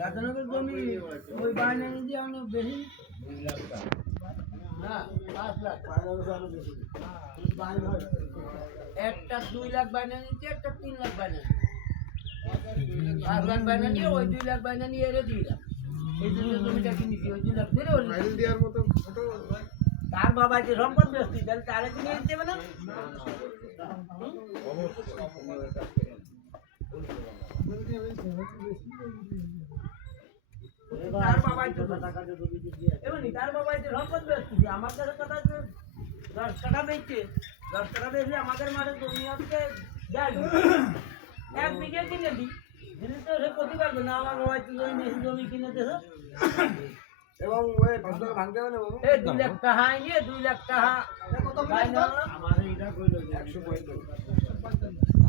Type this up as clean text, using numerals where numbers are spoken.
রাজনগর জমি ওই বায়না নিয়ে অনেক বেশি না 5 লাখ বেশি একটা 2 লাখ বায়না নিচ্ছে একটা 3 লাখ বায়না 5 লাখ বায়না নিয়ে ওই 2 লাখ বায়না নিয়ে এরে দিলাম এই জন্য জমিটা কিনেছি ওই 2 লাখ ধরে ওই ফাইল দেওয়ার মতো ছোট তার বাবা যে সম্পদ ব্যস্ত তাহলে তারে কিনে দেবে না তার বাবা তো টাকা দিয়ে এমনি তার বাবা যে সম্পদ ব্যস্ত আমার কাছে কথা 10 টাকা বেচছে 10 টাকা বেচলে আমাদের মাঠে জমি হচ্ছে দেয় 1 বিঘে কিনে দিই জিনিস তো সে করতে পারবে না আমার বাবা তো জমি কিনে দেছে এবং ওই ভাঙতে ভাঙতে হবে না বাবু এই 2 লাখ টাকা নিয়ে 2 লাখ টাকা কত আমার এটা কইলো 145